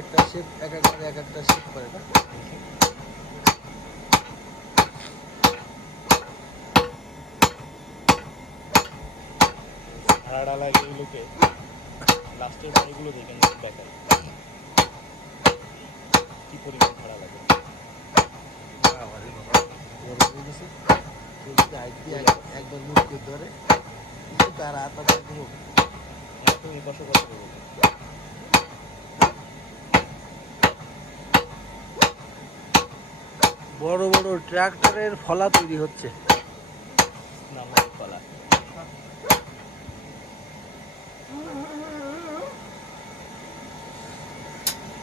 একটা শেপ এক একটা শেপ করে না। ভাড়া লাগে এগুলোকে লাস্টের বাড়িগুলো দেখে দেখায় কি পরিমাণ ভাড়া লাগে। বাবারে বাবা, বড় হয়ে গেছে। একবার মুখ করে ধরে তার হাত তুমি কষ্ট কষ্ট করবো। বড় বড় ট্রাক্টরের ফলা তৈরি হচ্ছে। নামাজি ফলা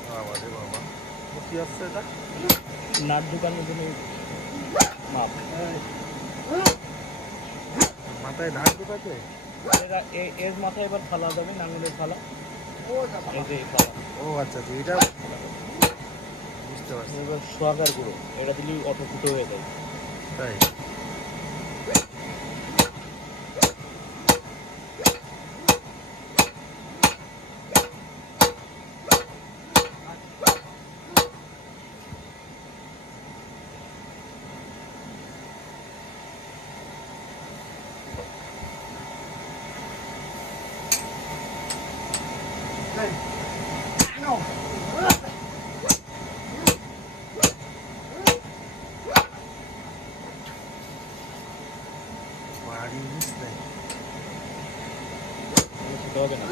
বাবারে বাবা, কি হচ্ছে এটা? নাট দোকানের জন্য মাপ মাথায় ধান ঢুকাতে। এর মাথায় এবার ফালা যাবে নাঙ্গলের ফালা। এই যে এই ফালা। ও আচ্ছা আচ্ছা, এটা বুঝতে পারছি। এবার সোয়াগার গুঁড়ো এটা দিলেই অত ফুটো হয়ে যায়। তাই বাড়ি বুঝতে ফুটো হবে না।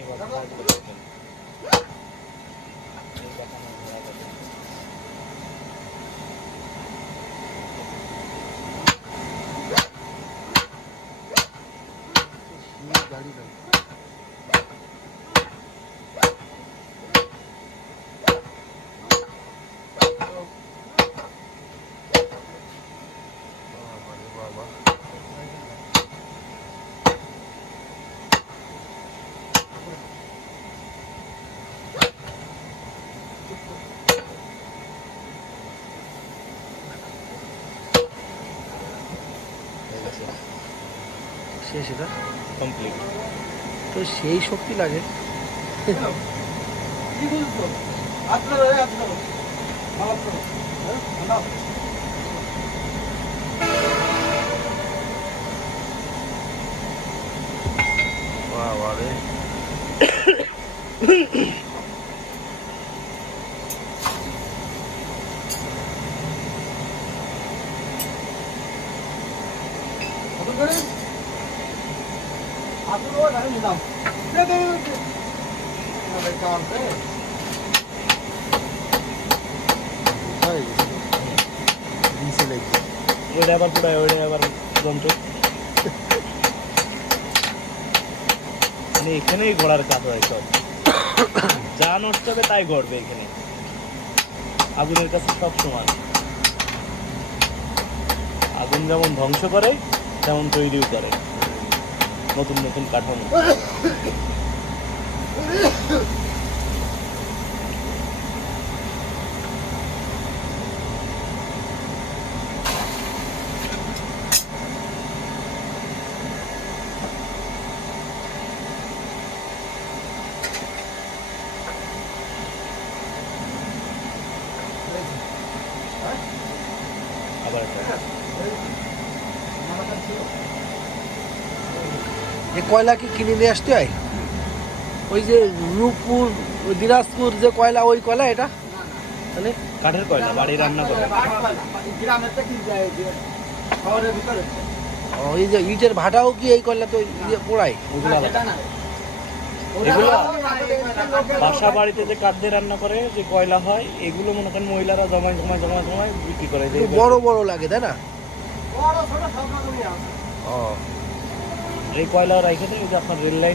এবার ভাড়াগুলো দেখবেন। এই বাটানো ভাড়া যাবে। গাড়ি নাই। বাবারে বাবা, শেষ এটা কমপ্লিট। তো সেই শক্তি লাগে। বাবারে ওইটা আবার পুরো ওইটা আবার যন্ত্র মানে এখানেই ঘোড়ার কাজ হয় সব। যা নষ্ট হবে তাই ঘটবে এখানে। আগুনের কাছে সব সমান। আগুন যেমন ধ্বংস করে তেমন তৈরিও করে নতুন নতুন কাঠামো। আবার এই কয়লা কি কিনে নিয়ে আসতে হয়? ওই যে রূপপুর দিনাজপুর যে কয়লা, ওই কয়লা এটা মানে কাঠের কয়লা বাড়ি রান্না করে। ওই যে ইটের ভাটাও কি এই কয়লা তো পোড়ায়? ওগুলো এগুলো বাসা বাড়িতে যে কাঠ দিয়ে রান্না করে যে কয়লা হয় এগুলো মনে করেন মহিলারা জমায় জমায় জমায় জমায় বিক্রি করে। বড় বড় লাগে তাই না? ও এই কয়লা রাইখে দেয় ওই যে আপনার রেল লাইন